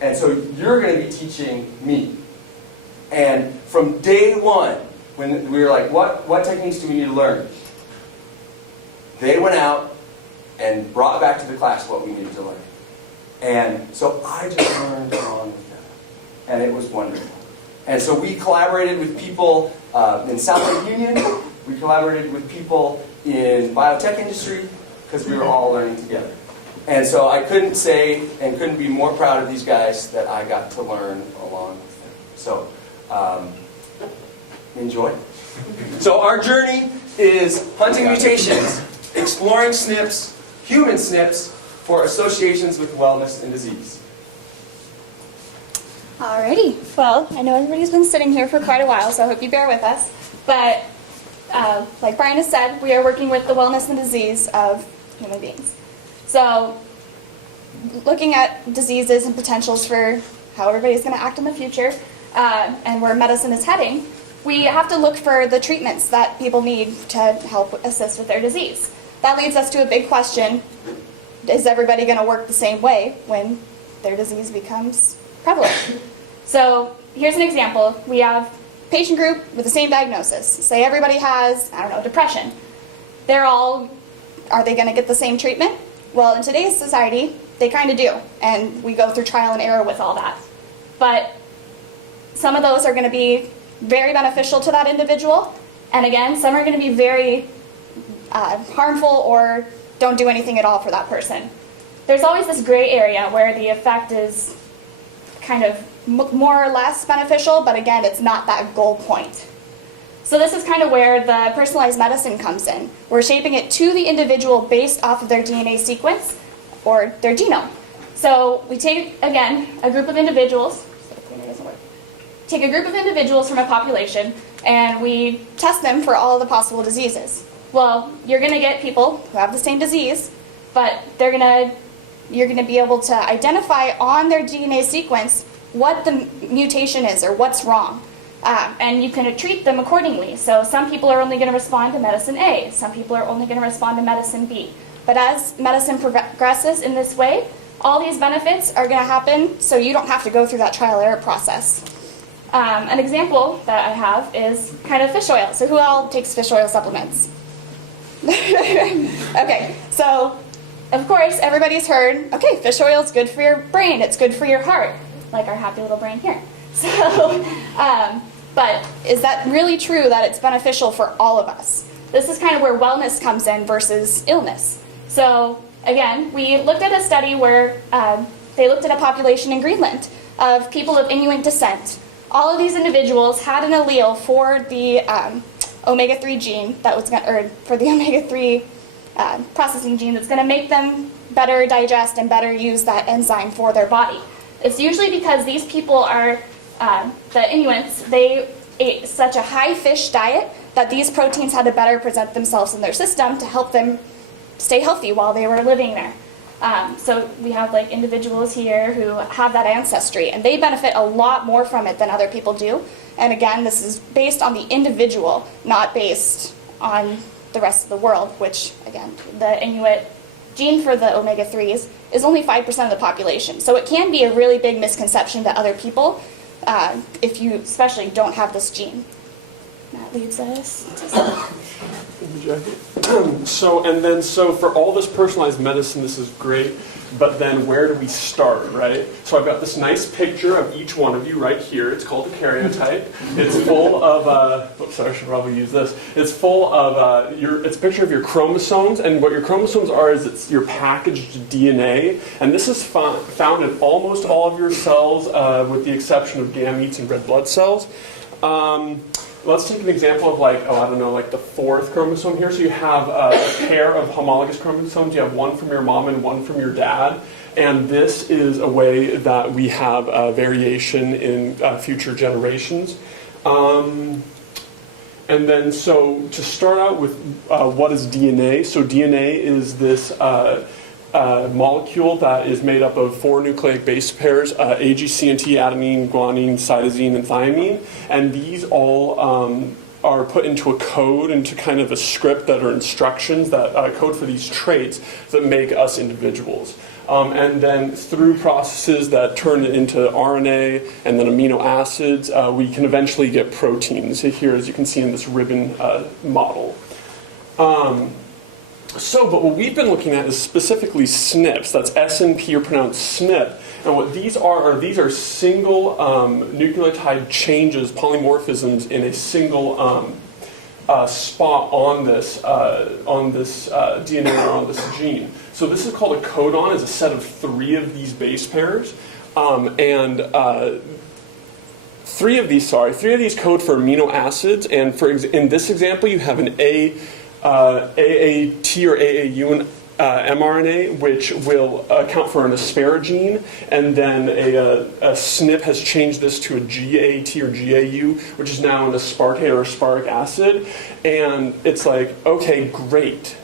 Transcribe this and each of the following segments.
And so you're going to be teaching me. And from day one, when we were like, what techniques do we need to learn? They went out and brought back to the class what we needed to learn. And so I just learned along with them. And it was wonderful. And so we collaborated with people in South Lake Union. We collaborated with people in biotech industry because we were all learning together. And so I couldn't say and couldn't be more proud of these guys that I got to learn along with them. So enjoy. So our journey is hunting mutations, exploring SNPs, human SNPs, for associations with wellness and disease. Alrighty, well, I know everybody's been sitting here for quite a while, so I hope you bear with us. But like Brian has said, we are working with the wellness and disease of human beings. So looking at diseases and potentials for how everybody's going to act in the future and where medicine is heading, we have to look for the treatments that people need to help assist with their disease. That leads us to a big question: is everybody going to work the same way when their disease becomes prevalent? So here's an example. We have a patient group with the same diagnosis. Say everybody has, I don't know, depression. Are they going to get the same treatment? Well, in today's society, they kind of do. And we go through trial and error with all that. But some of those are going to be very beneficial to that individual. And again, some are going to be very harmful or don't do anything at all for that person. There's always this gray area where the effect is kind of more or less beneficial, but again, it's not that goal point. So this is kind of where the personalized medicine comes in. We're shaping it to the individual based off of their DNA sequence or their genome. So we take, again, a group of individuals, from a population, and we test them for all the possible diseases. Well, you're going to get people who have the same disease, but you're going to be able to identify on their DNA sequence what the mutation is or what's wrong. And you can treat them accordingly. So some people are only going to respond to medicine A. Some people are only going to respond to medicine B. But as medicine progresses in this way, all these benefits are going to happen so you don't have to go through that trial error process. An example that I have is kind of fish oil. So who all takes fish oil supplements? Okay, so of course everybody's heard, okay, fish oil is good for your brain, it's good for your heart, like our happy little brain here. So, but is that really true that it's beneficial for all of us? This is kind of where wellness comes in versus illness. So again, we looked at a study where they looked at a population in Greenland of people of Inuit descent. All of these individuals had an allele for the omega-3 gene that was for the omega-3 processing gene that's going to make them better digest and better use that enzyme for their body. It's usually because these people are, the Inuits, they ate such a high fish diet that these proteins had to better present themselves in their system to help them stay healthy while they were living there. So we have like individuals here who have that ancestry, and they benefit a lot more from it than other people do. And again, this is based on the individual, not based on the rest of the world, which, again, the Inuit gene for the omega-3s is only 5% of the population. So it can be a really big misconception to other people if you especially don't have this gene. That leads us to So for all this personalized medicine, this is great, but then where do we start, right? So I've got this nice picture of each one of you right here. It's called a karyotype. It's full of, oops, sorry, I should probably use this. It's full of, it's a picture of your chromosomes, and what your chromosomes are is it's your packaged DNA, and this is found in almost all of your cells, with the exception of gametes and red blood cells. Let's take an example of like the fourth chromosome here. So you have a pair of homologous chromosomes. You have one from your mom and one from your dad. And this is a way that we have variation in future generations. And then so to start out with what is DNA? So DNA is this molecule that is made up of 4 nucleic base pairs, A, G, C, and T, adenine, guanine, cytosine, and thymine. And these all are put into a code, into kind of a script that are instructions that code for these traits that make us individuals. And then through processes that turn it into RNA and then amino acids, we can eventually get proteins here, as you can see in this ribbon model. But what we've been looking at is specifically SNPs. That's SNP, or pronounced SNP. And what these are single nucleotide changes, polymorphisms in a single spot on this DNA or on this gene. So this is called a codon. It's a set of 3 of these base pairs, three of these code for amino acids. And in this example, you have an AAT or AAU mRNA, which will account for an asparagine, and then a SNP has changed this to a GAT or GAU, which is now an aspartate or aspartic acid. And it's like, okay, great.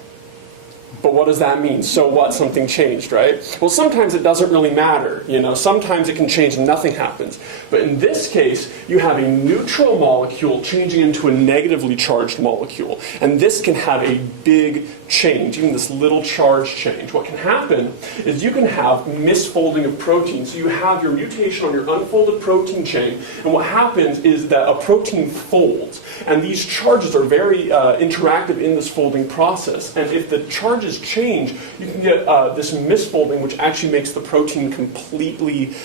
But what does that mean? So what? Something changed, right? Well, sometimes it doesn't really matter. Sometimes it can change and nothing happens. But in this case, you have a neutral molecule changing into a negatively charged molecule. And this can have a big change, even this little charge change. What can happen is you can have misfolding of proteins. So you have your mutation on your unfolded protein chain, and what happens is that a protein folds. And these charges are very interactive in this folding process. And if the charges change, you can get this misfolding, which actually makes the protein completely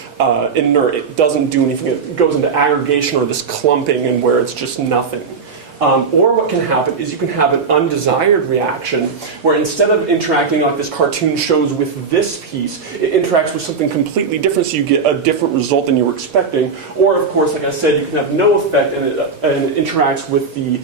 inert. It doesn't do anything. It goes into aggregation or this clumping, and where it's just nothing. Or what can happen is you can have an undesired reaction where instead of interacting like this cartoon shows with this piece, it interacts with something completely different, so you get a different result than you were expecting. Or, of course, like I said, you can have no effect and it interacts with the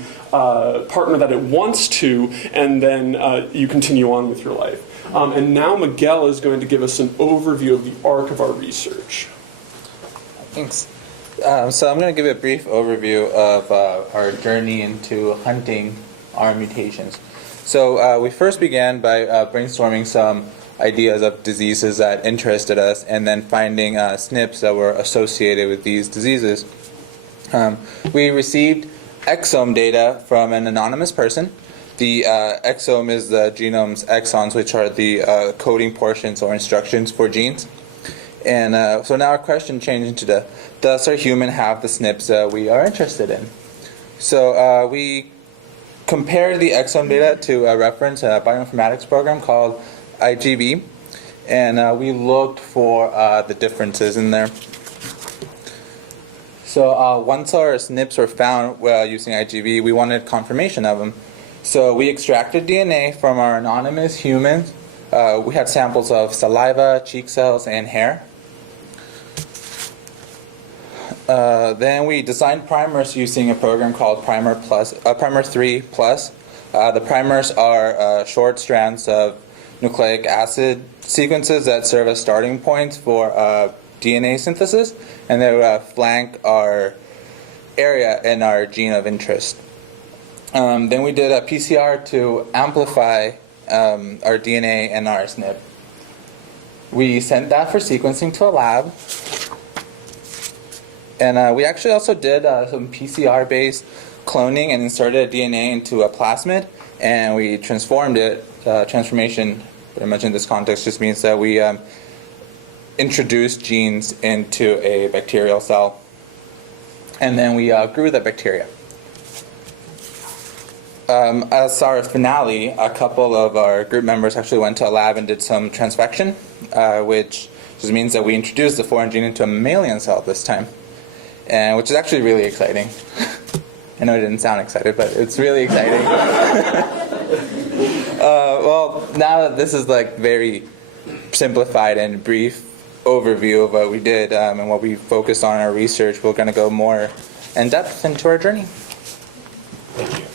partner that it wants to, and then you continue on with your life. And now Miguel is going to give us an overview of the arc of our research. Thanks. So I'm going to give a brief overview of our journey into hunting our mutations. So we first began by brainstorming some ideas of diseases that interested us, and then finding SNPs that were associated with these diseases. We received exome data from an anonymous person. The exome is the genome's exons, which are the coding portions or instructions for genes. And so now our question changed into does our human have the SNPs we are interested in? So we compared the exome data to a reference bioinformatics program called IGB, and we looked for the differences in there. So once our SNPs were found using IGB, we wanted confirmation of them. So we extracted DNA from our anonymous humans. We had samples of saliva, cheek cells, and hair. Then we designed primers using a program called Primer 3 Plus. The primers are short strands of nucleic acid sequences that serve as starting points for DNA synthesis, and they flank our area in our gene of interest. Then we did a PCR to amplify our DNA and our SNP. We sent that for sequencing to a lab. And we actually also did some PCR-based cloning and inserted DNA into a plasmid, and we transformed it. Transformation, pretty much in this context, just means that we introduced genes into a bacterial cell, and then we grew the bacteria. As our finale, a couple of our group members actually went to a lab and did some transfection, which just means that we introduced the foreign gene into a mammalian cell this time. And which is actually really exciting. I know it didn't sound excited, but it's really exciting. Well, now that this is like very simplified and brief overview of what we did and what we focused on in our research, we're going to go more in depth into our journey. Thank you.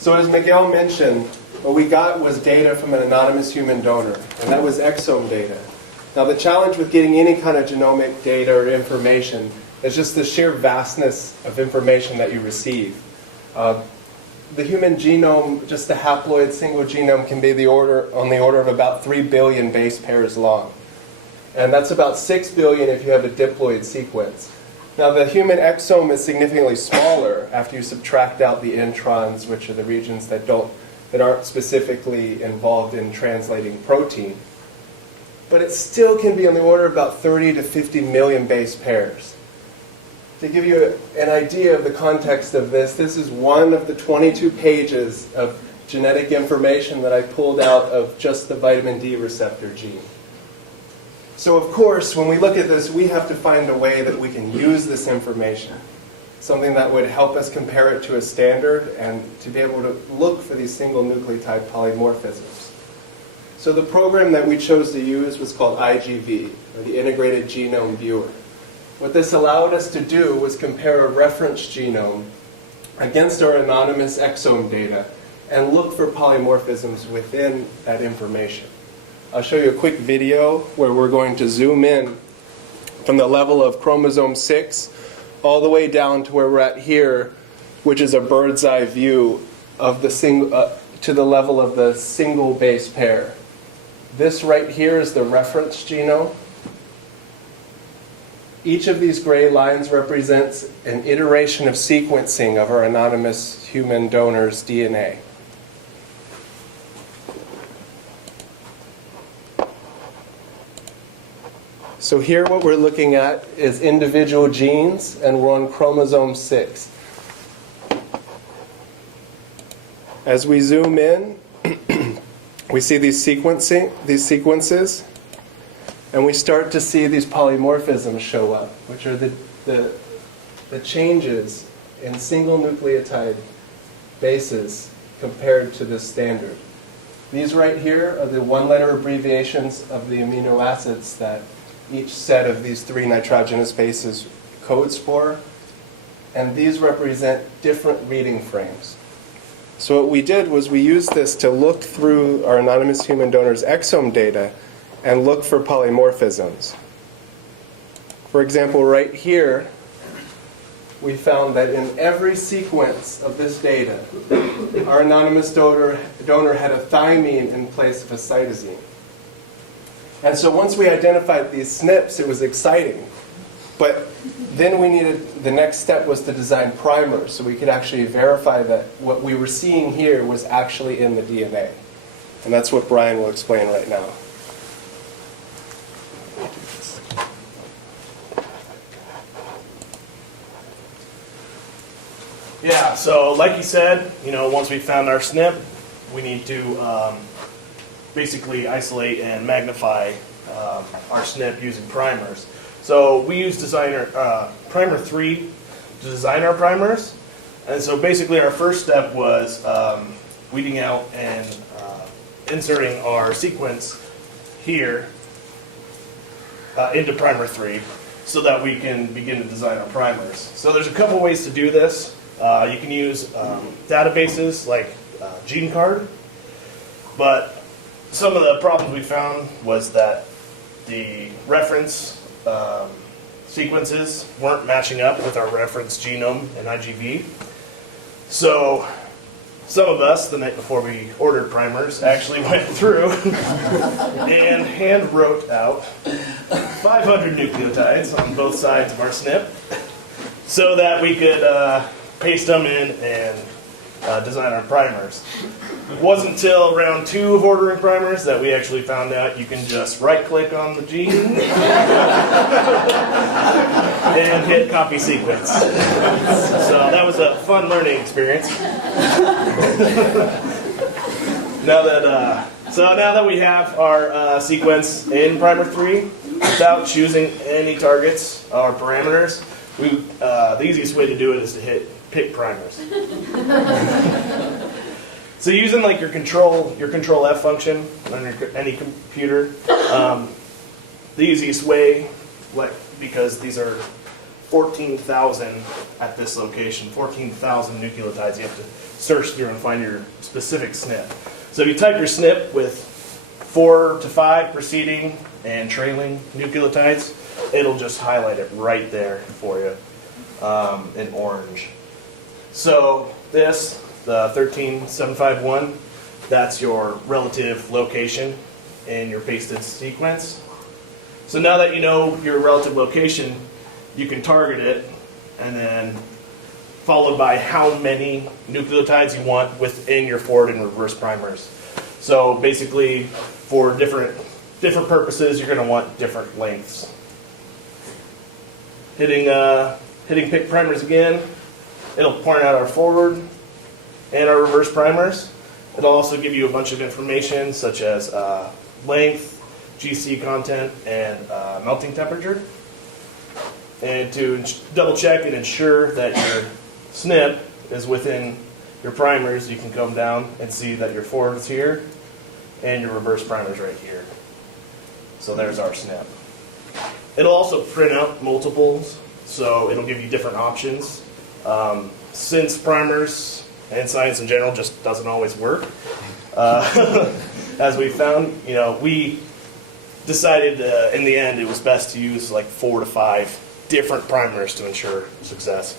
So as Miguel mentioned, what we got was data from an anonymous human donor, and that was exome data. Now the challenge with getting any kind of genomic data or information is just the sheer vastness of information that you receive. The human genome, just a haploid single genome, can be on the order of about 3 billion base pairs long. And that's about 6 billion if you have a diploid sequence. Now the human exome is significantly smaller after you subtract out the introns, which are the regions that that aren't specifically involved in translating protein. But it still can be on the order of about 30 to 50 million base pairs. To give you an idea of the context of this, this is one of the 22 pages of genetic information that I pulled out of just the vitamin D receptor gene. So of course, when we look at this, we have to find a way that we can use this information. Something that would help us compare it to a standard and to be able to look for these single nucleotide polymorphisms. So the program that we chose to use was called IGV, or the Integrated Genome Viewer. What this allowed us to do was compare a reference genome against our anonymous exome data and look for polymorphisms within that information. I'll show you a quick video where we're going to zoom in from the level of chromosome 6 all the way down to where we're at here, which is a bird's eye view of the to the level of the single base pair. This right here is the reference genome. Each of these gray lines represents an iteration of sequencing of our anonymous human donor's DNA. So here what we're looking at is individual genes, and we're on chromosome 6. As we zoom in, we see these sequences, and we start to see these polymorphisms show up, which are the changes in single nucleotide bases compared to the standard. These right here are the one-letter abbreviations of the amino acids that each set of these 3 nitrogenous bases codes for, and these represent different reading frames. So what we did was we used this to look through our anonymous human donor's exome data and look for polymorphisms. For example, right here, we found that in every sequence of this data, our anonymous donor had a thymine in place of a cytosine. And so once we identified these SNPs, it was exciting. But then the next step was to design primers so we could actually verify that what we were seeing here was actually in the DNA. And that's what Brian will explain right now. Yeah, so like you said, once we found our SNP, we need to basically isolate and magnify our SNP using primers. So we use Primer 3 to design our primers. And so basically our first step was weeding out and inserting our sequence here into Primer 3 so that we can begin to design our primers. So there's a couple ways to do this. You can use databases like GeneCard, but some of the problems we found was that the reference sequences weren't matching up with our reference genome and IGV. So some of us, the night before we ordered primers, actually went through and hand wrote out 500 nucleotides on both sides of our SNP so that we could paste them in and design our primers. It wasn't until round 2 of ordering primers that we actually found out you can just right-click on the gene and hit copy sequence. So that was a fun learning experience. Now that we have our sequence in Primer 3, without choosing any targets or parameters, the easiest way to do it is to pick primers. So using like your control F function on any computer, the easiest way, because these are 14,000 at this location, 14,000 nucleotides you have to search through and find your specific SNP. So if you type your SNP with 4 to 5 preceding and trailing nucleotides, it'll just highlight it right there for you in orange. So this, the 13751, that's your relative location in your pasted sequence. So now that you know your relative location, you can target it and then followed by how many nucleotides you want within your forward and reverse primers. So basically, for different purposes, you're going to want different lengths. Hitting pick primers again, it'll point out our forward and our reverse primers. It'll also give you a bunch of information such as length, GC content, and melting temperature. And to double check and ensure that your SNP is within your primers, you can come down and see that your forward is here and your reverse primer is right here. So there's our SNP. It'll also print out multiples, so it'll give you different options. Since primers and science in general just doesn't always work, as we found, we decided in the end it was best to use like 4 to 5 different primers to ensure success.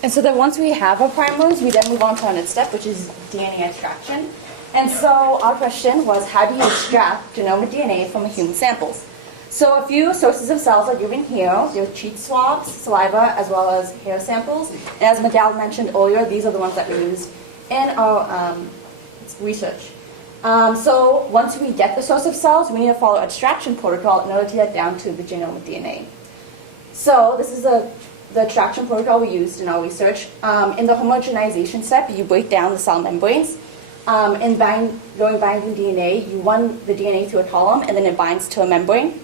And so then once we have our primers, we then move on to our next step, which is DNA extraction. And so our question was, how do you extract genomic DNA from human samples? So a few sources of cells are given here. There are cheek swabs, saliva, as well as hair samples. And as Miguel mentioned earlier, these are the ones that we used in our research. So once we get the source of cells, we need to follow extraction protocol in order to get down to the genomic DNA. So this is the extraction protocol we used in our research. In the homogenization step, you break down the cell membranes. In binding DNA, you run the DNA through a column, and then it binds to a membrane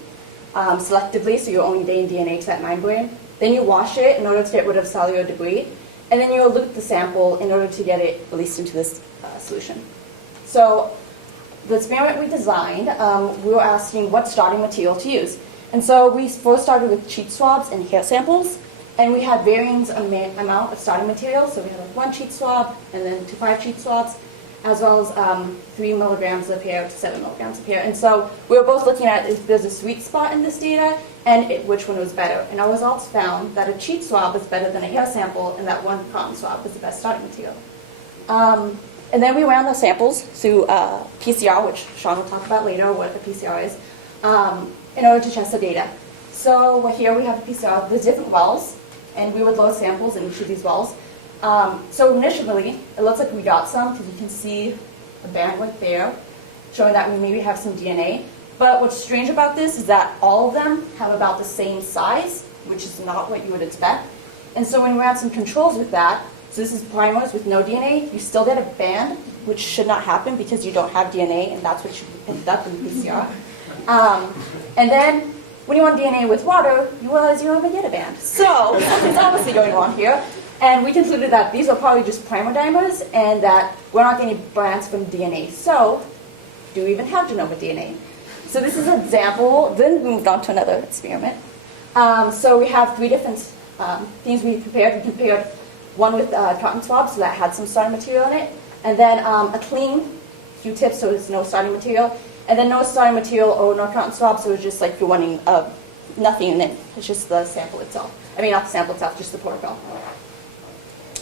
selectively, so you're only getting DNA to that membrane. Then you wash it in order to get rid of cellular debris, and then you elute the sample in order to get it released into this solution. So the experiment we designed, we were asking what starting material to use. And so we first started with cheek swabs and hair samples, and we had varying amount of starting material. So we had like 1 cheek swab, and then to 5 cheek swabs, as well as 3 milligrams of hair to 7 milligrams of hair. And so we were both looking at if there's a sweet spot in this data and which one was better. And our results found that a cheek swab was better than a hair sample, and that 1 cotton swab was the best starting material. And then we ran the samples through PCR, which Sean will talk about later, what a PCR is, in order to test the data. So here we have a PCR. There's different wells, and we would load samples in each of these wells. So initially, it looks like we got some, because you can see a band right there, showing that we maybe have some DNA. But what's strange about this is that all of them have about the same size, which is not what you would expect. And so when we ran some controls with that, so this is primers with no DNA, you still get a band, which should not happen because you don't have DNA, and that's what should be picked up in PCR. And then when you want DNA with water, you realize you don't even get a band. So something's obviously going on here. And we concluded that these are probably just primer dimers, and that we're not getting bands from DNA. So do we even have genomic DNA? So this is an example. Then we moved on to another experiment. So we have 3 different things we compared. We compared one with cotton swabs, so that had some starting material in it, and then a clean Q-tip, so there's no starting material, and then no starting material or no cotton swab, so it's just like you're running nothing in it. It's just the sample itself. I mean, not the sample itself, just the protocol.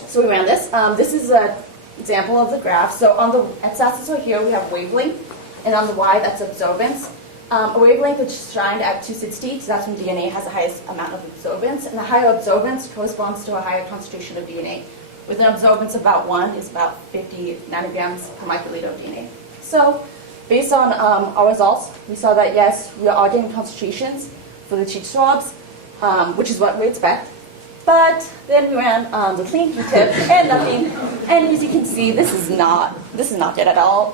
So we ran this. This is an example of the graph. So on the x-axis over here, we have wavelength, and on the y, that's absorbance. A wavelength is defined at 260, so that's when DNA has the highest amount of absorbance, and the higher absorbance corresponds to a higher concentration of DNA. With an absorbance of about 1 is about 50 nanograms per microliter of DNA. So based on our results, we saw that yes, we are getting concentrations for the cheek swabs, which is what we expect. But then we ran the clean Q-tip and nothing, and as you can see, this is not good at all.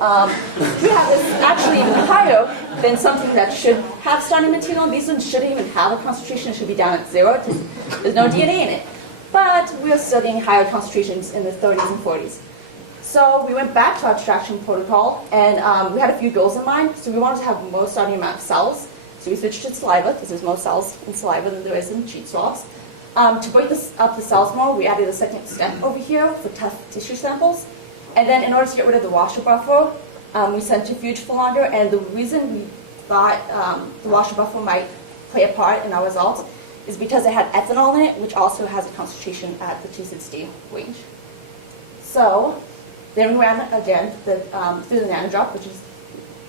We have this actually even higher than something that should have starting material. These ones shouldn't even have a concentration; it should be down at 0. There's no DNA in it. But we are still getting higher concentrations in the 30s and 40s. So we went back to our extraction protocol, and we had a few goals in mind. So we wanted to have the most starting amount of cells. So we switched to saliva, because there's more cells in saliva than there is in cheek swabs. To break up the cells more, we added a second step over here for tough tissue samples. And then in order to get rid of the washer buffer, we centrifuged for longer. And the reason we thought the washer buffer might play a part in our results is because it had ethanol in it, which also has a concentration at the 260 range. So then we ran again through the nanodrop, which is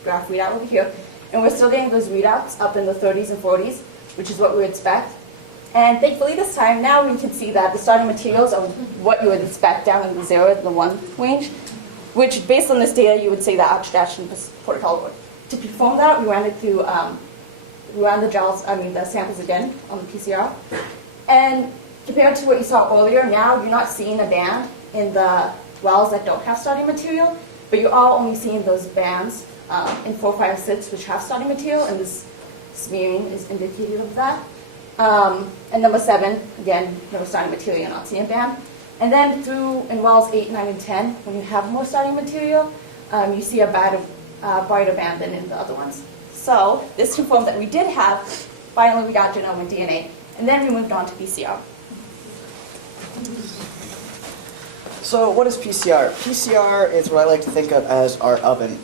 graph readout over here. And we're still getting those readouts up in the 30s and 40s, which is what we would expect. And thankfully this time, now we can see that the starting materials are what you would expect down in the 0 to the 1 range, which based on this data, you would say that oxidation protocol would. To perform that, we ran it through, we ran the samples again on the PCR. And compared to what you saw earlier, now you're not seeing a band in the wells that don't have starting material, but you are only seeing those bands in 4, 5, 6, which have starting material, and this smearing is indicative of that. And number 7, again, no starting material, you're not seeing a band. And then through in wells 8, 9, and 10, when you have more starting material, you see a brighter band than in the other ones. So this confirmed that we did have, finally we got genomic DNA, and then we moved on to PCR. So what is PCR? PCR is what I like to think of as our oven.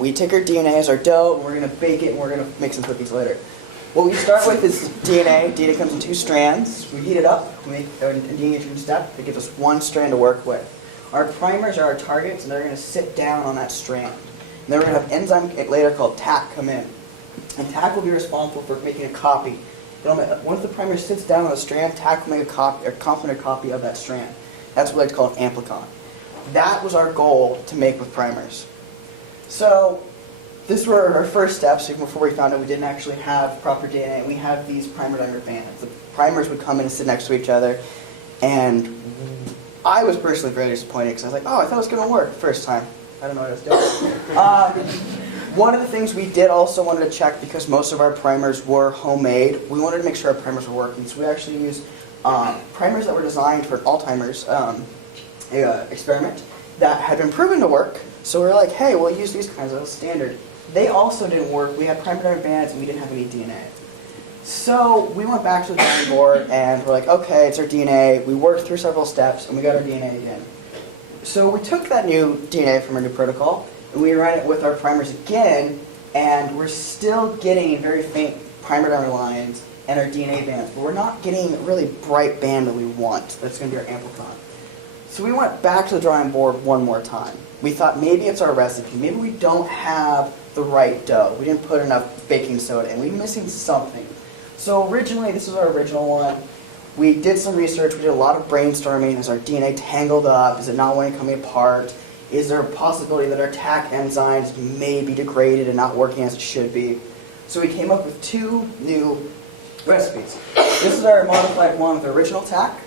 We take our DNA as our dough, and we're going to bake it, and we're going to make some cookies later. What we start with is DNA. DNA comes in 2 strands. We heat it up, we make a DNA step. It gives us 1 strand to work with. Our primers are our targets, and they're going to sit down on that strand. And then we're going to have enzyme later called TAC come in. And TAC will be responsible for making a copy. Once the primer sits down on the strand, TAC will make a copy, or complement copy of that strand. That's what I like to call an amplicon. That was our goal to make with primers. So these were our first steps before we found out we didn't actually have proper DNA. We had these primer-dimer bands. The primers would come in and sit next to each other, and I was personally very disappointed because I was like, oh, I thought it was going to work the first time. I don't know what I was doing. One of the things we did also wanted to check, because most of our primers were homemade, we wanted to make sure our primers were working. So we actually used primers that were designed for Alzheimer's experiment that had been proven to work. So we were like, hey, we'll use these kinds as standard. They also didn't work. We had primer-dimer bands, and we didn't have any DNA. So we went back to the drawing board, and we're like, okay, it's our DNA. We worked through several steps, and we got our DNA again. So we took that new DNA from our new protocol, and we ran it with our primers again, and we're still getting very faint primer-dimer lines and our DNA bands, but we're not getting a really bright band that we want. That's going to be our amplicon. So we went back to the drawing board one more time. We thought maybe it's our recipe. Maybe we don't have the right dough. We didn't put enough baking soda in. We're missing something. So originally, this was our original one. We did some research. We did a lot of brainstorming. Is our DNA tangled up? Is it not wanting to come apart? Is there a possibility that our TAC enzymes may be degraded and not working as it should be? So we came up with 2 new recipes. This is our modified one with the original TAC.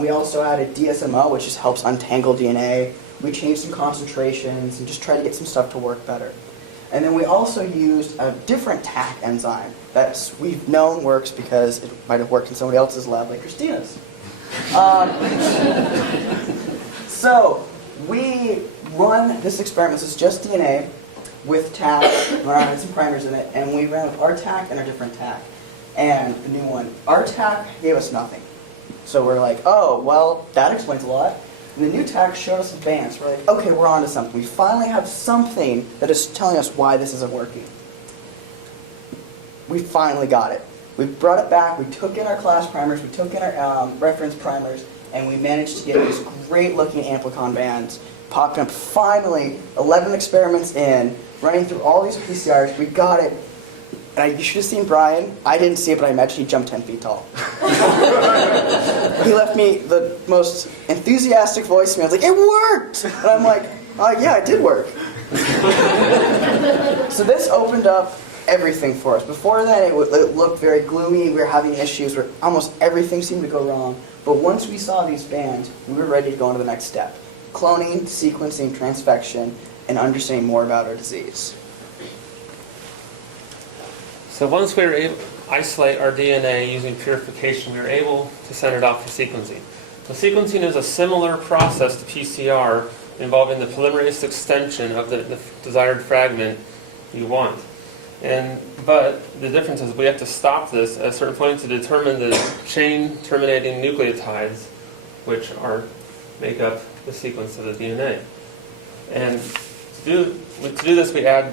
We also added DSMO, which just helps untangle DNA. We changed some concentrations and just tried to get some stuff to work better. And then we also used a different TAC enzyme that we've known works because it might have worked in somebody else's lab, like Christina's. So we run this experiment. This is just DNA with TAC, and some primers in it, and we ran with our TAC and our different TAC. And the new one, our TAC gave us nothing. So we're like, oh, well, that explains a lot. And the new TAC showed us the bands. We're like, okay, we're on to something. We finally have something that is telling us why this isn't working. We finally got it. We brought it back. We took in our class primers. We took in our reference primers. And we managed to get these great-looking amplicon bands popping up. Finally, 11 experiments in, running through all these PCRs. We got it. And you should have seen Brian. I didn't see it, but I imagine he jumped 10 feet tall. He left me the most enthusiastic voicemail. I was like, it worked! And I'm like, yeah, it did work. So this opened up everything for us. Before that, it looked very gloomy. We were having issues where almost everything seemed to go wrong. But once we saw these bands, we were ready to go on to the next step. Cloning, sequencing, transfection, and understanding more about our disease. So once we were able to isolate our DNA using purification, we were able to send it off for sequencing. So sequencing is a similar process to PCR involving the polymerase extension of the desired fragment you want. But the difference is we have to stop this at a certain point to determine the chain terminating nucleotides, which make up the sequence of the DNA. And to do this, we add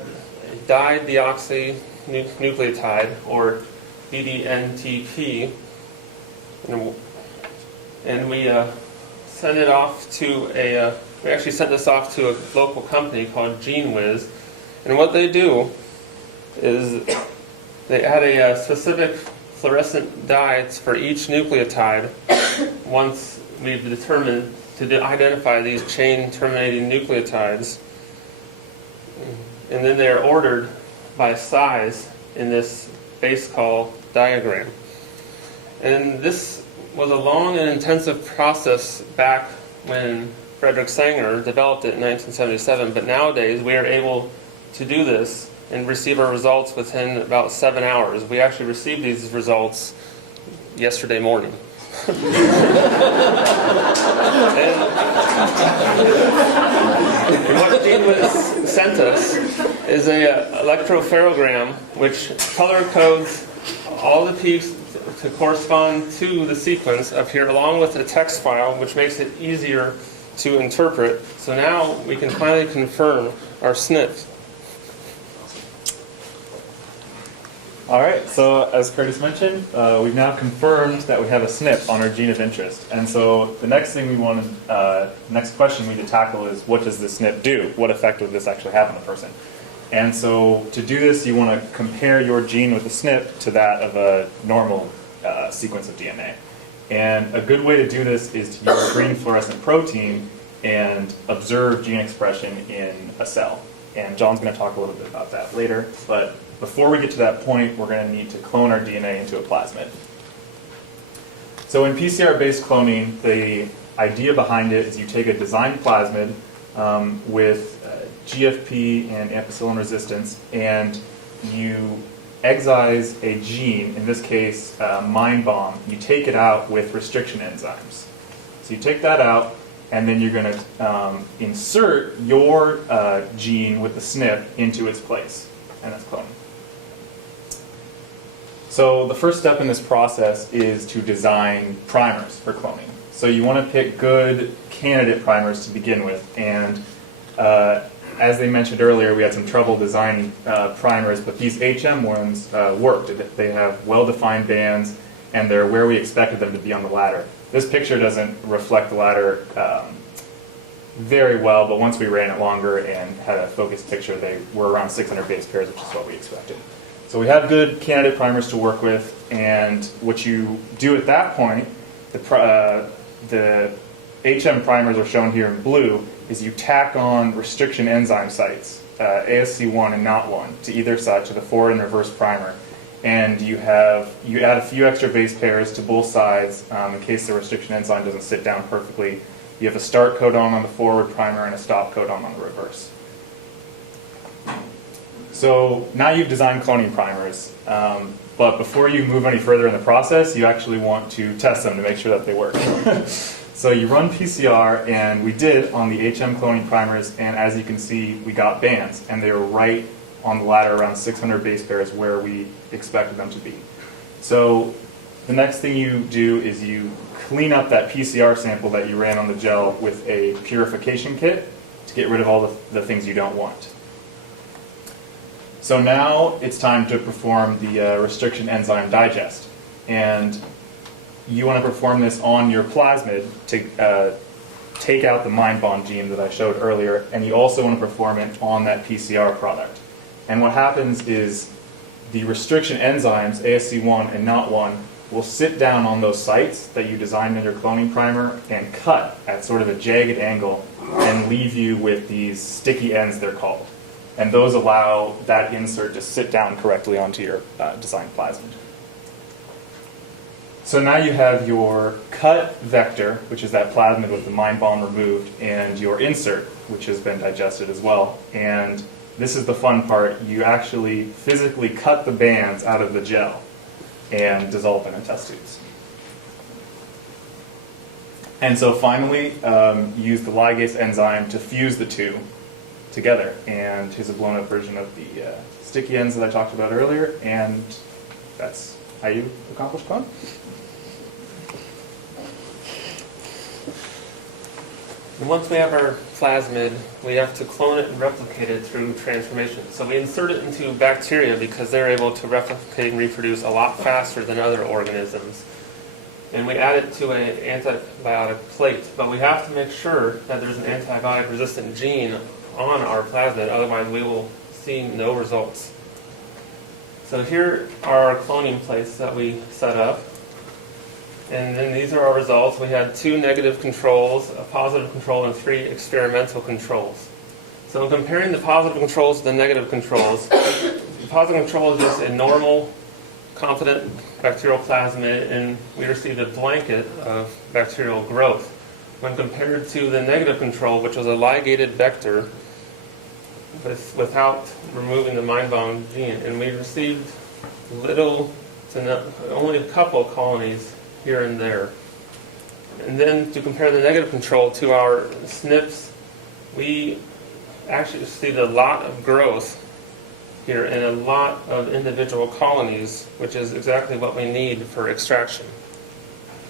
a dideoxynucleotide, or DDNTP, and we send it off to we actually sent this off to a local company called GeneWiz, and what they do is they add a specific fluorescent dyes for each nucleotide once we've determined to identify these chain terminating nucleotides. And then they're ordered by size in this base call diagram. And this was a long and intensive process back when Frederick Sanger developed it in 1977, but nowadays we are able to do this and receive our results within about 7 hours. We actually received these results yesterday morning. And what GENEWIZ sent us is a electropherogram which color codes all the peaks to correspond to the sequence up here, along with a text file which makes it easier to interpret. So now we can finally confirm our SNPs. All right, so as Curtis mentioned, we've now confirmed that we have a SNP on our gene of interest. And so the next thing we want to, next question we need to tackle is, what does the SNP do? What effect would this actually have on a person? And so to do this, you want to compare your gene with the SNP to that of a normal sequence of DNA. And a good way to do this is to use a green fluorescent protein and observe gene expression in a cell. And John's going to talk a little bit about that later. But before we get to that point, we're going to need to clone our DNA into a plasmid. So in PCR-based cloning, the idea behind it is you take a designed plasmid with GFP and ampicillin resistance, and you excise a gene, in this case, MindBomb. You take it out with restriction enzymes. So you take that out, and then you're going to insert your gene with the SNP into its place, and that's cloning. So the first step in this process is to design primers for cloning. So you want to pick good candidate primers to begin with, and as they mentioned earlier, we had some trouble designing primers, but these HM ones worked. They have well-defined bands, and they're where we expected them to be on the ladder. This picture doesn't reflect the ladder very well, but once we ran it longer and had a focused picture, they were around 600 base pairs, which is what we expected. So we have good candidate primers to work with, and what you do at that point, the HM primers are shown here in blue, is you tack on restriction enzyme sites, ASC1 and NOT1, to either side, to the forward and reverse primer. And you add a few extra base pairs to both sides in case the restriction enzyme doesn't sit down perfectly. You have a start codon on the forward primer and a stop codon on the reverse. So now you've designed cloning primers, but before you move any further in the process, you actually want to test them to make sure that they work. So you run PCR, and we did on the HM cloning primers, and as you can see, we got bands, and they were right on the ladder around 600 base pairs where we expected them to be. So the next thing you do is you clean up that PCR sample that you ran on the gel with a purification kit to get rid of all the things you don't want. So now it's time to perform the restriction enzyme digest. And you want to perform this on your plasmid to take out the MindBomb gene that I showed earlier, and you also want to perform it on that PCR product. And what happens is the restriction enzymes, ASC1 and NOT1, will sit down on those sites that you designed in your cloning primer and cut at sort of a jagged angle and leave you with these sticky ends, they're called. And those allow that insert to sit down correctly onto your designed plasmid. So now you have your cut vector, which is that plasmid with the MindBomb removed, and your insert, which has been digested as well. And this is the fun part. You actually physically cut the bands out of the gel and dissolve them in test tubes. And so finally, use the ligase enzyme to fuse the two together. And here's a blown up version of the sticky ends that I talked about earlier, and that's how you accomplish clone. And once we have our plasmid, we have to clone it and replicate it through transformation. So we insert it into bacteria because they're able to replicate and reproduce a lot faster than other organisms. And we add it to an antibiotic plate, but we have to make sure that there's an antibiotic resistant gene on our plasmid, otherwise we will see no results. So here are our cloning plates that we set up. And then these are our results. We had 2 negative controls, a positive control, and 3 experimental controls. So in comparing the positive controls to the negative controls, the positive control is just a normal, confident bacterial plasmid, and we received a blanket of bacterial growth. When compared to the negative control, which was a ligated vector without removing the mind-bound gene, and we received little to only a couple of colonies here and there. And then to compare the negative control to our SNPs, we actually received a lot of growth here and a lot of individual colonies, which is exactly what we need for extraction.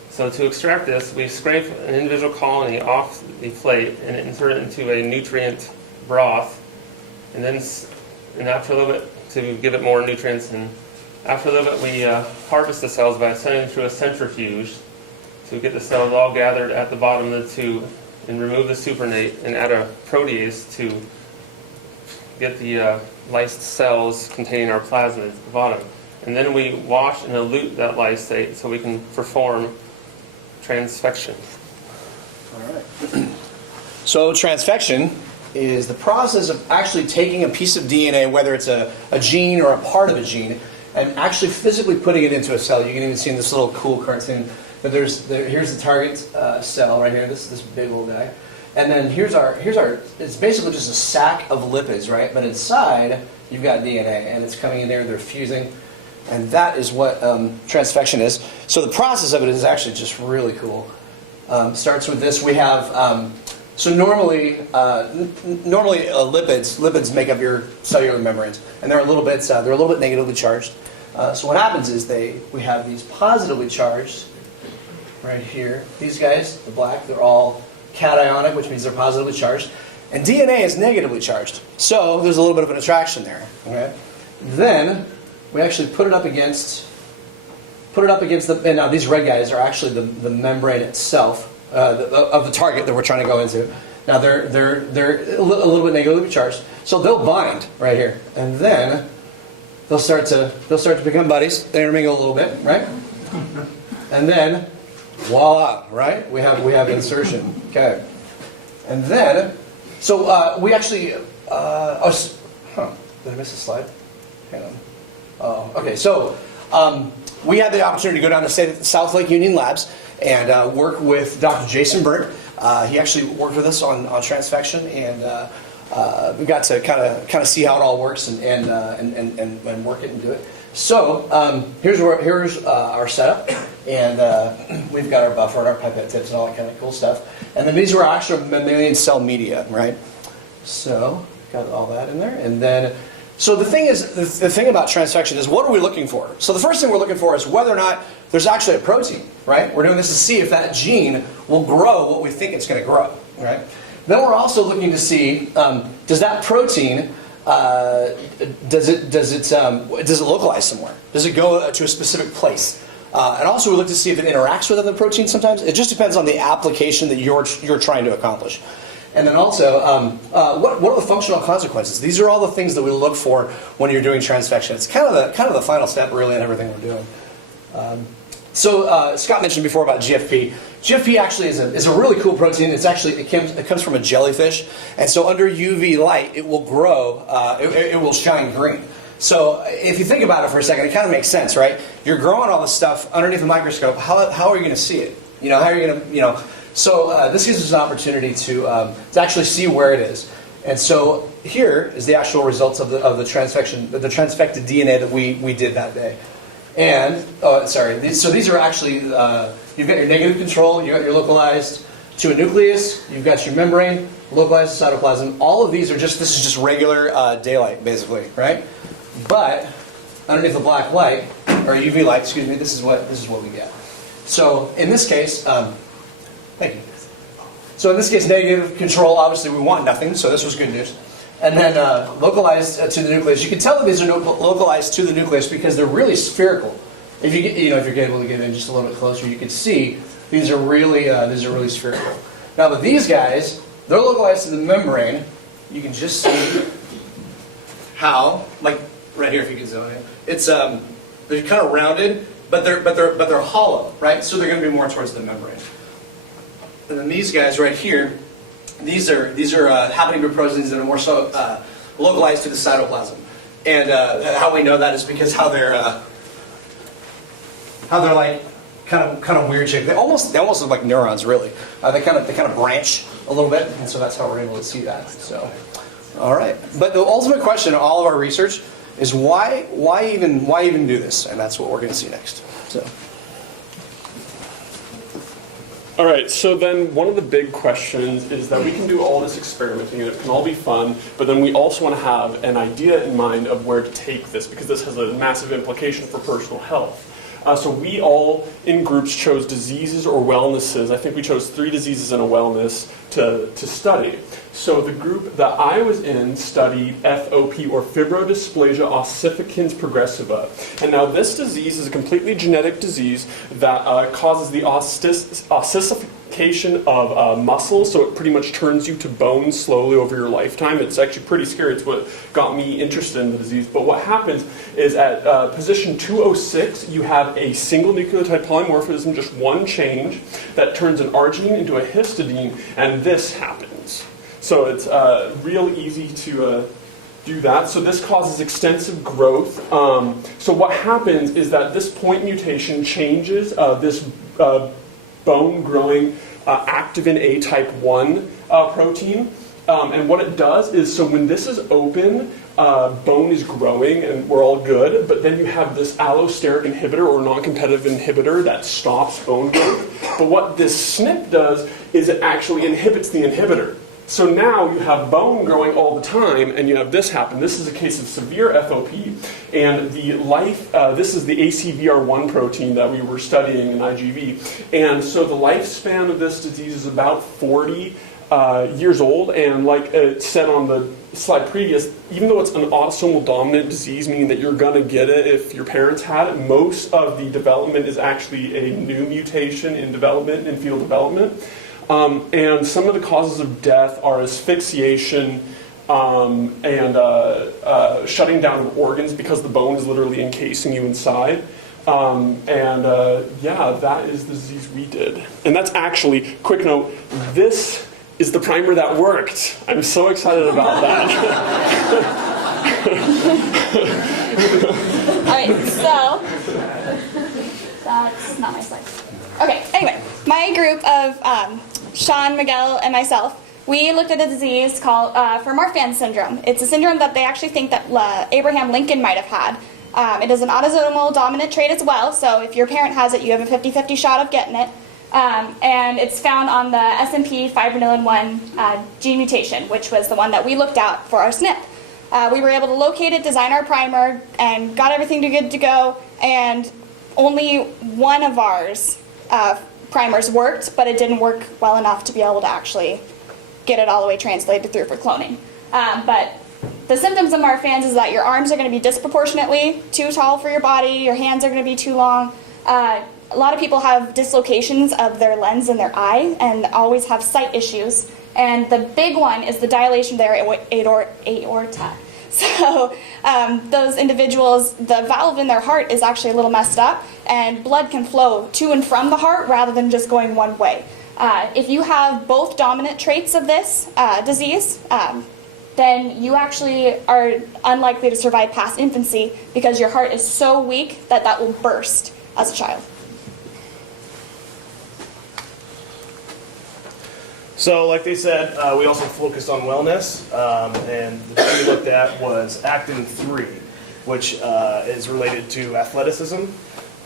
So to extract this, we scrape an individual colony off the plate and insert it into a nutrient broth, and after a little bit, to give it more nutrients, and after a little bit we harvest the cells by sending them through a centrifuge to get the cells all gathered at the bottom of the tube and remove the supernate and add a protease to get the lysed cells containing our plasmid at the bottom. And then we wash and elute that lysate so we can perform transfection. All right. So transfection is the process of actually taking a piece of DNA, whether it's a gene or a part of a gene, and actually physically putting it into a cell. You can even see in this little cool cartoon that here's the target cell right here, this big old guy. And then here's our, it's basically just a sack of lipids, right? But inside, you've got DNA, and it's coming in there, they're fusing. And that is what transfection is. So the process of it is actually just really cool. Starts with this. We have, so normally lipids make up your cellular membranes, and they're a little bit negatively charged. So what happens is we have these positively charged right here. These guys, the black, they're all cationic, which means they're positively charged, and DNA is negatively charged. So there's a little bit of an attraction there. Okay? Then we actually put it up against the, and now these red guys are actually the membrane itself of the target that we're trying to go into. Now they're a little bit negatively charged, so they'll bind right here, and then they'll start to become buddies. They intermingle a little bit, right? And then voila, right? We have insertion. Okay, and then so we actually did I miss a slide? Hang on. Oh, okay. So we had the opportunity to go down to South Lake Union Labs and work with Dr. Jason Burt. He actually worked with us on transfection, and we got to kind of see how it all works and work it and do it. So here's our setup, and we've got our buffer and our pipette tips and all that kind of cool stuff. And then these are actual mammalian cell media, right? So got all that in there, and then. So the thing is, the thing about transfection is, what are we looking for? So the first thing we're looking for is whether or not there's actually a protein, right? We're doing this to see if that gene will grow what we think it's going to grow, right? Then we're also looking to see, does that protein, does it localize somewhere? Does it go to a specific place? And also we look to see if it interacts with other proteins sometimes. It just depends on the application that you're trying to accomplish. And then also, what are the functional consequences? These are all the things that we look for when you're doing transfection. It's kind of the final step, really, in everything we're doing. So Scott mentioned before about GFP. GFP actually is a really cool protein. It comes from a jellyfish, and so under UV light, it will grow. It will shine green. So if you think about it for a second, it kind of makes sense, right? You're growing all this stuff underneath a microscope. How are you going to see it? How are you going to So this gives us an opportunity to actually see where it is. And so here is the actual results of the transfection, the transfected DNA that we did that day. And so these are actually you've got your negative control, you got your localized to a nucleus, you've got your membrane, localized to cytoplasm. All of these this is just regular daylight, basically, right? But underneath the black light or UV light, excuse me, this is what we get. So in this case. Thank you. So in this case, negative control, obviously we want nothing, so this was good news. And then localized to the nucleus. You can tell that these are localized to the nucleus because they're really spherical. If you're able to get in just a little bit closer, you can see these are really spherical. Now, but these guys, they're localized to the membrane. You can just see how, like right here, if you can zoom in. It's they're kind of rounded, but they're hollow, right? So they're going to be more towards the membrane. And then these guys right here, these are happen to be proteins that are more so localized to the cytoplasm. And how we know that is because how they're like kind of weird shaped. They almost look like neurons, really. They kind of branch a little bit, and so that's how we're able to see that. So, all right. But the ultimate question in all of our research is why even do this? And that's what we're going to see next. So. All right, so then one of the big questions is that we can do all this experimenting and it can all be fun, but then we also want to have an idea in mind of where to take this because this has a massive implication for personal health. So we all in groups chose diseases or wellnesses. I think we chose 3 diseases and a wellness to study. So the group that I was in studied FOP, or fibrodysplasia ossificans progressiva. And now this disease is a completely genetic disease that causes the ossification of muscles, so it pretty much turns you to bone slowly over your lifetime. It's actually pretty scary. It's what got me interested in the disease. But what happens is at position 206, you have a single nucleotide polymorphism, just one change, that turns an arginine into a histidine, and this happens. So it's real easy to do that. So this causes extensive growth. So what happens is that this point mutation changes this bone-growing activin A type 1 protein. And what it does is, so when this is open, bone is growing and we're all good, but then you have this allosteric inhibitor or non-competitive inhibitor that stops bone growth. But what this SNP does is it actually inhibits the inhibitor. So now you have bone growing all the time, and you have this happen. This is a case of severe FOP, and this is the ACVR1 protein that we were studying in IGV. And so the lifespan of this disease is about 40 years old, and like it said on the slide previous, even though it's an autosomal dominant disease, meaning that you're going to get it if your parents had it, most of the development is actually a new mutation in development, in fetal development. And some of the causes of death are asphyxiation and shutting down of organs because the bone is literally encasing you inside. Yeah, that is the disease we did. And that's actually, quick note, this is the primer that worked. I'm so excited about that. All right, so that's not my slide. Okay, anyway, my group of Sean, Miguel, and myself, we looked at a disease called for Marfan syndrome. It's a syndrome that they actually think that Abraham Lincoln might have had. It is an autosomal dominant trait as well, so if your parent has it, you have a 50-50 shot of getting it. And it's found on the SNP fibronilin 1 gene mutation, which was the one that we looked at for our SNP. We were able to locate it, design our primer, and got everything good to go, and only one of ours primers worked, but it didn't work well enough to be able to actually get it all the way translated through for cloning. But the symptoms of Marfan's is that your arms are going to be disproportionately too tall for your body, your hands are going to be too long. A lot of people have dislocations of their lens in their eye and always have sight issues. And the big one is the dilation of their aorta. So those individuals, the valve in their heart is actually a little messed up, and blood can flow to and from the heart rather than just going one way. If you have both dominant traits of this disease, then you actually are unlikely to survive past infancy because your heart is so weak that that will burst as a child. So, like they said, we also focused on wellness, and the thing we looked at was actin-3, which is related to athleticism.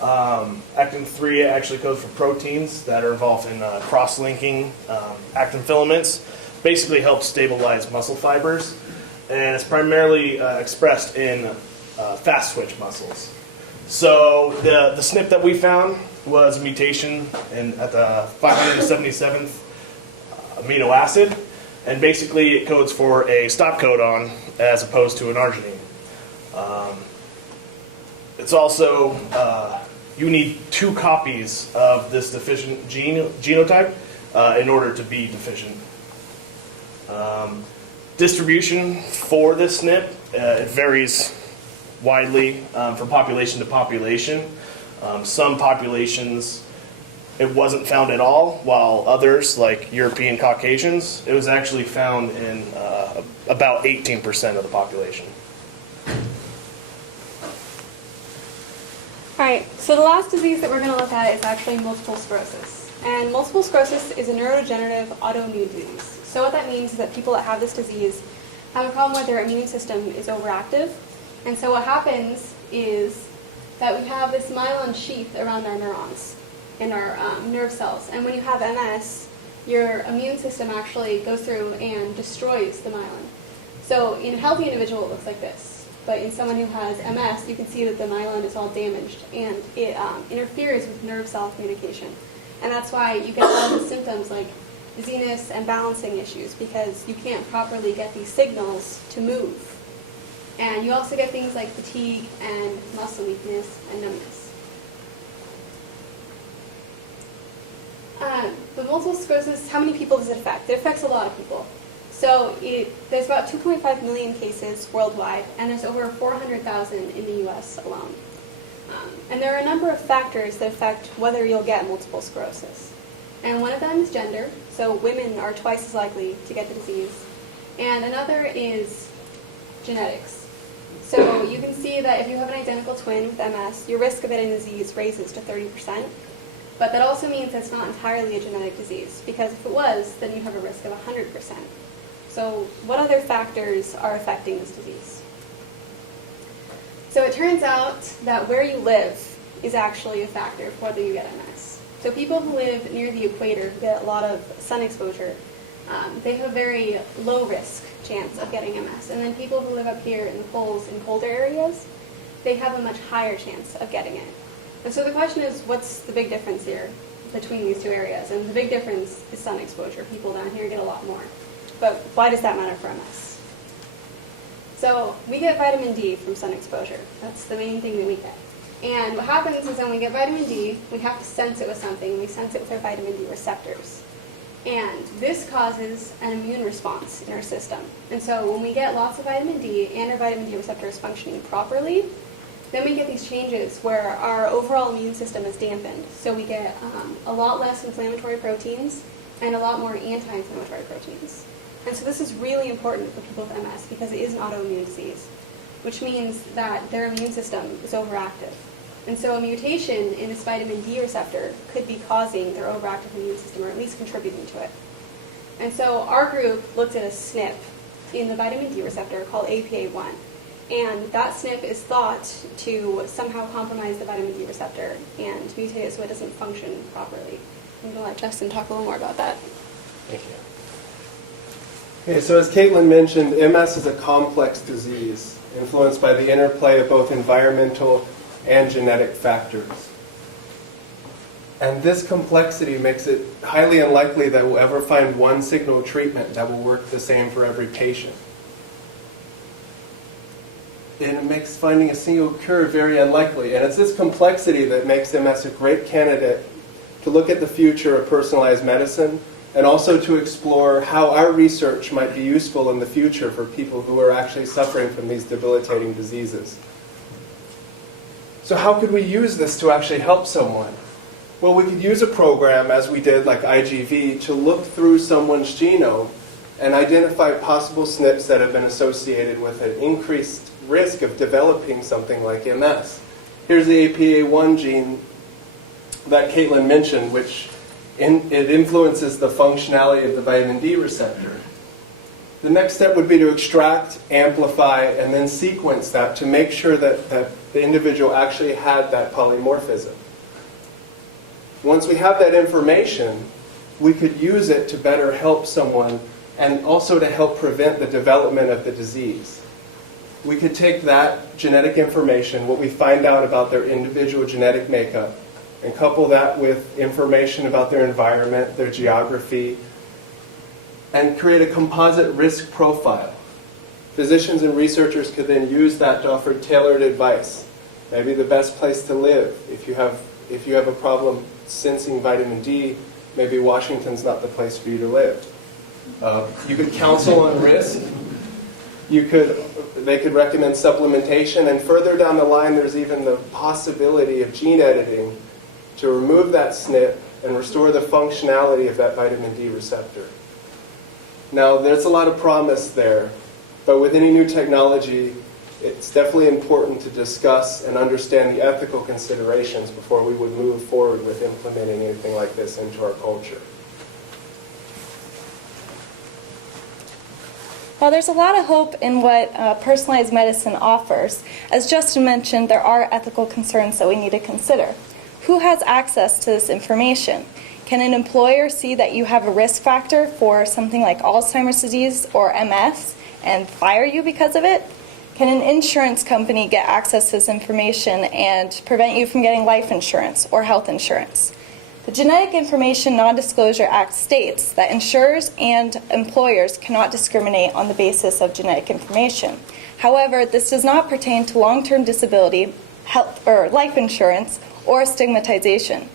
Actin-3 actually codes for proteins that are involved in cross-linking actin filaments. Basically helps stabilize muscle fibers, and it's primarily expressed in fast twitch muscles. So the SNP that we found was a mutation at the 577th amino acid, and basically it codes for a stop codon as opposed to an arginine. It's also, you need 2 copies of this deficient genotype in order to be deficient. Distribution for this SNP, it varies widely from population to population. Some populations, it wasn't found at all, while others, like European Caucasians, it was actually found in about 18% of the population. Alright, so the last disease that we're going to look at is actually multiple sclerosis. And multiple sclerosis is a neurodegenerative autoimmune disease. So what that means is that people that have this disease have a problem where their immune system is overactive. And so what happens is that we have this myelin sheath around our neurons in our nerve cells. And when you have MS, your immune system actually goes through and destroys the myelin. So in a healthy individual, it looks like this. But in someone who has MS, you can see that the myelin is all damaged, and it interferes with nerve cell communication. And that's why you get a lot of the symptoms like dizziness and balancing issues, because you can't properly get these signals to move. And you also get things like fatigue and muscle weakness and numbness. The multiple sclerosis, how many people does it affect? It affects a lot of people. So there's about 2.5 million cases worldwide, and there's over 400,000 in the US alone. And there are a number of factors that affect whether you'll get multiple sclerosis. And one of them is gender, so women are twice as likely to get the disease. And another is genetics. So you can see that if you have an identical twin with MS, your risk of getting the disease raises to 30%. But that also means that it's not entirely a genetic disease, because if it was, then you'd have a risk of 100%. So what other factors are affecting this disease? So it turns out that where you live is actually a factor for whether you get MS. So people who live near the equator, who get a lot of sun exposure, they have a very low risk chance of getting MS. And then people who live up here in the poles in colder areas, they have a much higher chance of getting it. And so the question is, what's the big difference here between these two areas? And the big difference is sun exposure. People down here get a lot more. But why does that matter for MS? So we get vitamin D from sun exposure. That's the main thing that we get. And what happens is when we get vitamin D, we have to sense it with something. We sense it with our vitamin D receptors. And this causes an immune response in our system. And so when we get lots of vitamin D and our vitamin D receptors functioning properly, then we get these changes where our overall immune system is dampened. So we get a lot less inflammatory proteins and a lot more anti-inflammatory proteins. And so this is really important for people with MS because it is an autoimmune disease, which means that their immune system is overactive. And so a mutation in this vitamin D receptor could be causing their overactive immune system, or at least contributing to it. And so our group looked at a SNP in the vitamin D receptor called APA1. And that SNP is thought to somehow compromise the vitamin D receptor and mutate it so it doesn't function properly. I'm going to let Justin talk a little more about that. Thank you. Okay, so as Caitlin mentioned, MS is a complex disease influenced by the interplay of both environmental and genetic factors. And this complexity makes it highly unlikely that we'll ever find one signal treatment that will work the same for every patient. And it makes finding a single cure very unlikely. And it's this complexity that makes MS a great candidate to look at the future of personalized medicine, and also to explore how our research might be useful in the future for people who are actually suffering from these debilitating diseases. So how could we use this to actually help someone? Well, we could use a program, as we did, like IGV, to look through someone's genome and identify possible SNPs that have been associated with an increased risk of developing something like MS. Here's the APA1 gene that Caitlin mentioned, which it influences the functionality of the vitamin D receptor. The next step would be to extract, amplify, and then sequence that to make sure that the individual actually had that polymorphism. Once we have that information, we could use it to better help someone and also to help prevent the development of the disease. We could take that genetic information, what we find out about their individual genetic makeup, and couple that with information about their environment, their geography, and create a composite risk profile. Physicians and researchers could then use that to offer tailored advice. Maybe the best place to live. If you have a problem sensing vitamin D, maybe Washington's not the place for you to live. You could counsel on risk. They they could recommend supplementation, and further down the line there's even the possibility of gene editing to remove that SNP and restore the functionality of that vitamin D receptor. Now, there's a lot of promise there, but with any new technology, it's definitely important to discuss and understand the ethical considerations before we would move forward with implementing anything like this into our culture. While there's a lot of hope in what personalized medicine offers, as Justin mentioned, there are ethical concerns that we need to consider. Who has access to this information? Can an employer see that you have a risk factor for something like Alzheimer's disease or MS and fire you because of it? Can an insurance company get access to this information and prevent you from getting life insurance or health insurance? The Genetic Information Non-Disclosure Act states that insurers and employers cannot discriminate on the basis of genetic information. However, this does not pertain to long-term disability, health, or life insurance, or stigmatization.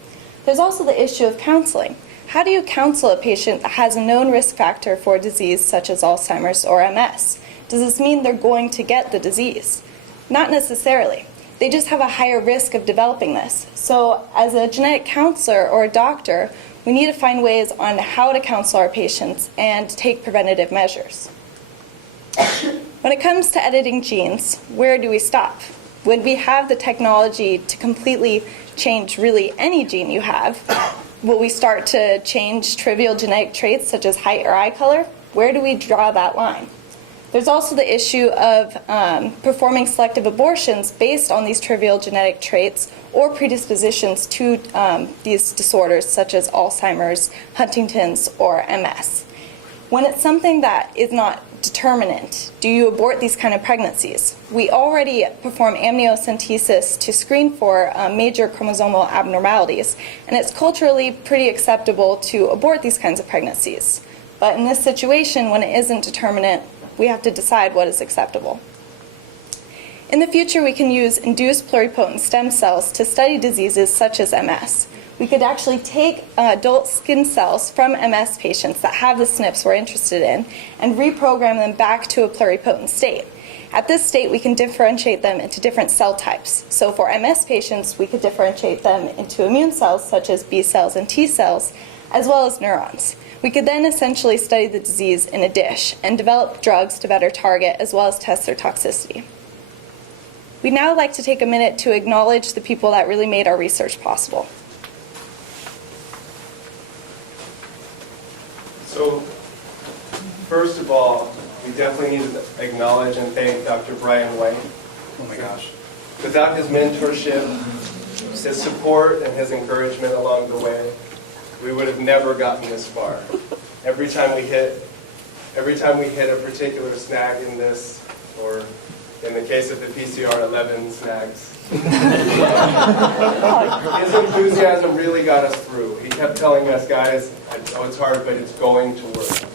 There's also the issue of counseling. How do you counsel a patient that has a known risk factor for a disease such as Alzheimer's or MS? Does this mean they're going to get the disease? Not necessarily. They just have a higher risk of developing this. So as a genetic counselor or a doctor, we need to find ways on how to counsel our patients and take preventative measures. When it comes to editing genes, where do we stop? When we have the technology to completely change really any gene you have, will we start to change trivial genetic traits such as height or eye color? Where do we draw that line? There's also the issue of performing selective abortions based on these trivial genetic traits or predispositions to these disorders such as Alzheimer's, Huntington's, or MS. When it's something that is not determinant, do you abort these kind of pregnancies? We already perform amniocentesis to screen for major chromosomal abnormalities, and it's culturally pretty acceptable to abort these kinds of pregnancies. But in this situation, when it isn't determinate, we have to decide what is acceptable. In the future, we can use induced pluripotent stem cells to study diseases such as MS. We could actually take adult skin cells from MS patients that have the SNPs we're interested in and reprogram them back to a pluripotent state. At this state, we can differentiate them into different cell types. So for MS patients, we could differentiate them into immune cells such as B cells and T cells, as well as neurons. We could then essentially study the disease in a dish and develop drugs to better target as well as test their toxicity. We'd now like to take a minute to acknowledge the people that really made our research possible. So, first of all, we definitely need to acknowledge and thank Dr. Brian White. Oh my gosh. Without his mentorship, his support, and his encouragement along the way, we would have never gotten this far. Every time we hit a particular snag in this, or in the case of the PCR, 11 snags, his enthusiasm really got us through. He kept telling us, guys, I know it's hard, but it's going to work.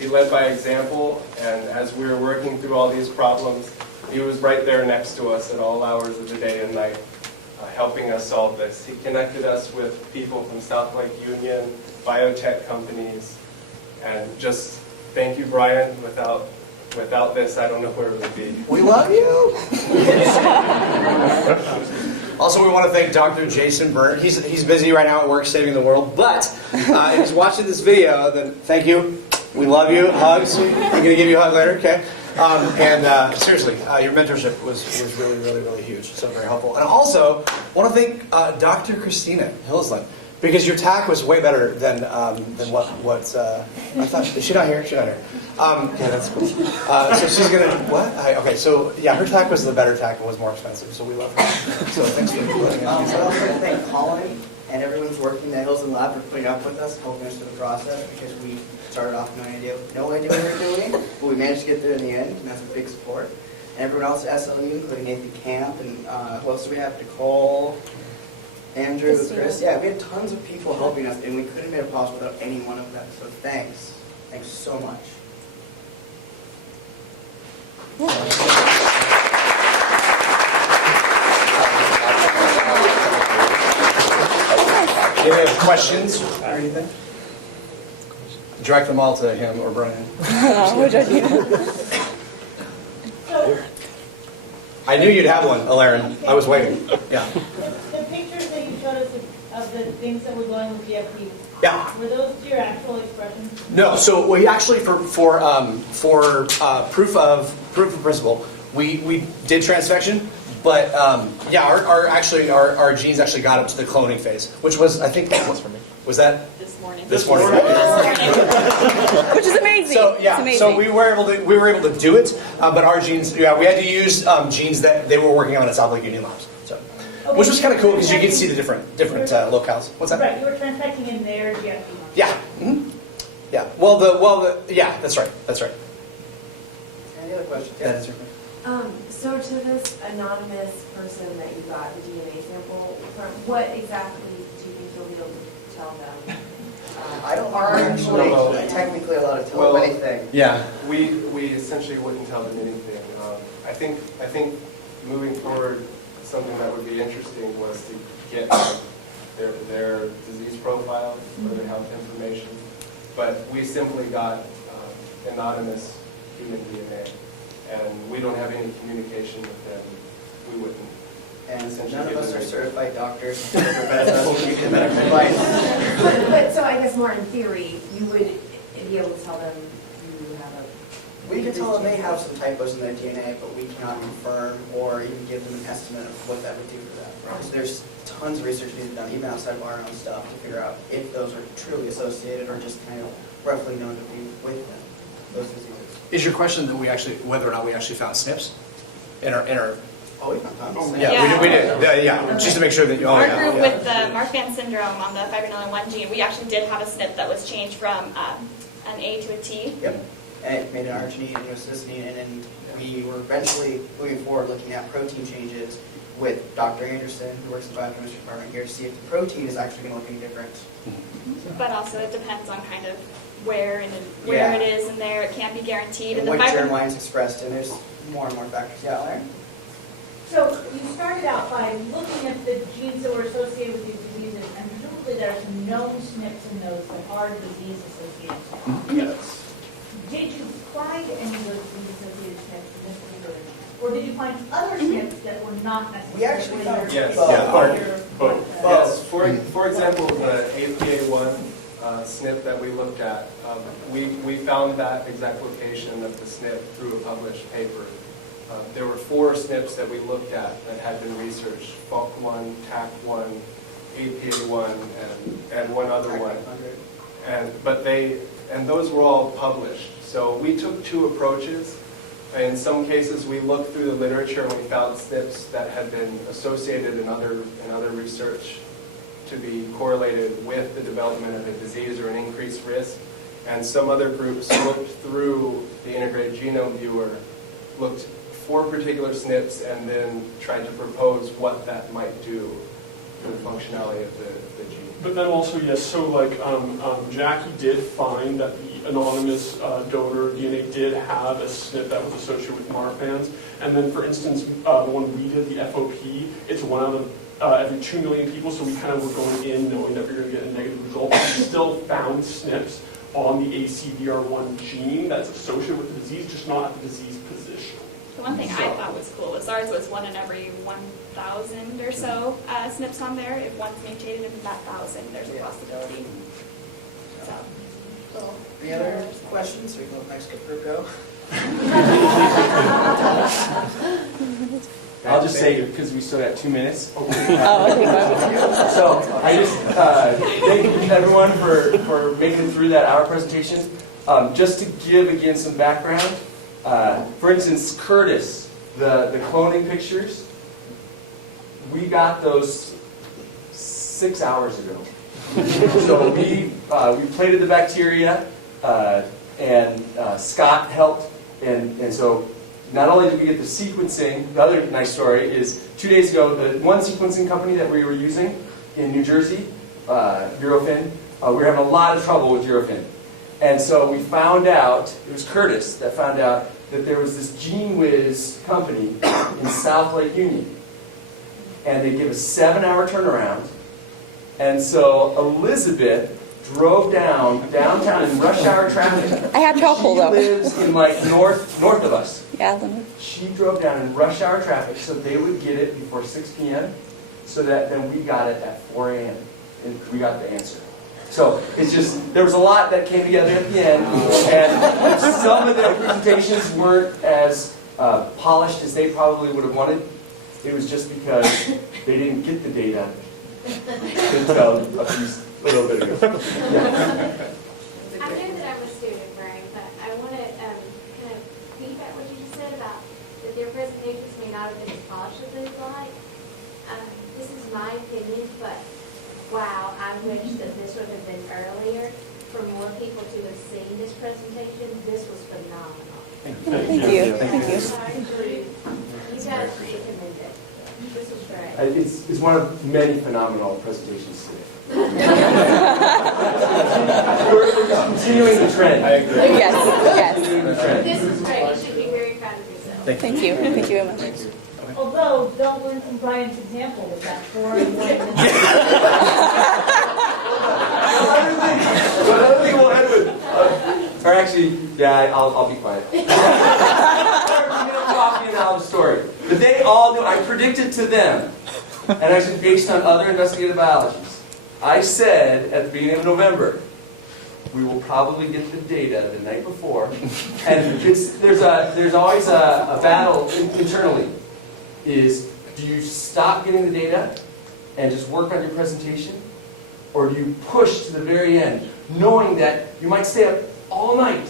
He led by example, and as we were working through all these problems, he was right there next to us at all hours of the day and night, helping us solve this. He connected us with people from South Lake Union, biotech companies, and just thank you, Brian. Without this, I don't know where it would be. We love you. Also, we want to thank Dr. Jason Burt. He's busy right now at work saving the world, but if he's watching this video, then thank you. We love you. Hugs. I'm going to give you a hug later, okay? Seriously, your mentorship was really, really, really huge. So very helpful. And also, I want to thank Dr. Christina Hillsland, because your tack was way better than what I thought. Is she not here? She's not here. Yeah, that's cool. So she's gonna what? Okay, so yeah, her tack was the better tack and was more expensive. So we love her. So thanks for putting us. So I also want to thank Colin and everyone's working the Hillsland Lab for putting up with us, helping us through the process, because we started off no idea what we were doing, but we managed to get there in the end, and that's a big support. And everyone else at SLU, including Nathan Camp, and who else do we have? Nicole, Andrew, Chris. Yeah, we had tons of people helping us, and we couldn't have made it possible without any one of them. So thanks. Thanks so much. Do you have questions or anything? Direct them all to him or Brian. Which I do. I knew you'd have one, Alaren. I was waiting. Yeah. The pictures that you showed us of the things that were going with GFP, Yeah. were those your actual expressions? No. So we actually for proof of principle, we did transfection, but yeah, our genes actually got up to the cloning phase, which was I think that was for me. Was that This morning. this morning? Which is amazing. So yeah, It's amazing. so we were able to do it, but our genes, we had to use genes that they were working on at South Lake Union Labs. So, Okay, which was kind of cool because you transfecting- get to see the different locales. What's that? Right, you were transfecting in their GFP model. Yeah. Yeah. Yeah. That's right. That's right. Any other questions? Yeah, that's right. So to this anonymous person that you got the DNA sample from, what exactly do you think you'll be able to tell them? I don't think we're actually technically allowed to tell them anything. Yeah. We essentially wouldn't tell them anything. I think moving forward, something that would be interesting was to get their disease profile or their health information. But we simply got anonymous human DNA, and we don't have any communication with them. We wouldn't. And Essentially none of give us them are a- certified doctors. We're medical advice. But so I guess more in theory, you would be able to tell them you have a... We can tell them they have some typos in their DNA, but we cannot confirm or even give them an estimate of what that would do for them. Right? So there's tons of research being done, even outside of our own stuff, to figure out if those are truly associated or just kind of roughly known to be with them, those diseases. Is your question that whether or not we actually found SNPs in our Oh, we found tons. Yeah, we did. Yeah, just to make sure that you all. Our Yeah, group yeah. with the Marfan syndrome on the fibrinogen 1 gene, we actually did have a SNP that was changed from an A to a T. Yep. And it made an arginine and cysteine, and then we were eventually moving forward looking at protein changes with Dr. Anderson, who works in the biochemistry department here, to see if the protein is actually going to look any different. But also it depends on kind of where it is in there. It can't be guaranteed. And the what fibrin- germline's expressed, and there's more and more factors. Yeah, Larry? So you started out by looking at the genes that were associated with these diseases, and presumably there are some known SNPs in those that are disease-associated SNPs. Yes. Did you find any of those disease-associated SNPs in this particular gene? Or did you find other SNPs that were not necessarily... We actually found Yes. both. Yes, for example, the APA1 SNP that we looked at, we found that exact location of the SNP through a published paper. There were 4 SNPs that we looked at that had been researched: FOC1, TAC1, APA1, and one other one. And those were all published. So we took 2 approaches. In some cases, we looked through the literature and we found SNPs that had been associated in other research to be correlated with the development of a disease or an increased risk. And some other groups looked through the integrated genome viewer, looked for particular SNPs, and then tried to propose what that might do for the functionality of the gene. But then also, yes, so like Jackie did find that the anonymous donor DNA did have a SNP that was associated with Marfan's. And then, for instance, when we did the FOP, it's 1 out of every 2 million people, so we kind of were going in knowing that we were going to get a negative result. But we still found SNPs on the ACVR1 gene that's associated with the disease, just not at the disease position. The one thing I thought was cool was ours was 1 in every 1,000 or so SNPs on there. If one's mutated in that 1,000, there's a possibility. So, cool. Any other questions? So we can let next group go. I'll just say, because we still got 2 minutes. Oh, okay. So I just thank everyone for making it through that hour presentation. Just to give again some background, for instance, Curtis, the cloning pictures, we got those 6 hours ago. So we plated the bacteria, and Scott helped, and so not only did we get the sequencing, the other nice story is 2 days ago, the one sequencing company that we were using in New Jersey, Eurofin, we were having a lot of trouble with Eurofin. And so we found out, it was Curtis that found out that there was this GeneWiz company in South Lake Union. And they give a 7-hour turnaround. And so Elizabeth drove downtown in rush hour traffic. I had trouble She though. lives in like north of us. Yeah. She drove down in rush hour traffic so they would get it before 6 p.m. so that then we got it at 4 a.m. and we got the answer. So it's just, there was a lot that came together at the end, and some of the presentations weren't as polished as they probably would have wanted. It was just because they didn't get the data until a little bit ago. Yeah. I know that I'm a student, right, but I want to kind of feedback what you just said about that their presentations may not have been as polished as they'd like. This is my opinion, but wow, I wish that this would have been earlier for more people to have seen this presentation. This was phenomenal. Thank you. Thank you. Actually, you guys should commend it. This was great. It's one of many phenomenal presentations today. We're continuing the trend. I agree. Yes. Yes. Continuing the trend. This was great. You should be very proud of yourself. Thank you. Thank you very much. Although, don't learn from Brian's example with that 4 and 1. But other thing we'll end with, or actually, yeah, I'll be quiet. Coffee and I'll have a story. But they all knew, I predicted to them, and actually based on other investigative biologies, I said at the beginning of November, we will probably get the data the night before, and there's always a battle internally. Is do you stop getting the data and just work on your presentation? Or do you push to the very end, knowing that you might stay up all night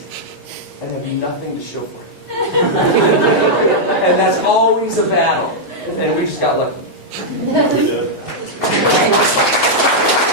and have nothing to show for it? And that's always a battle. And we just got lucky.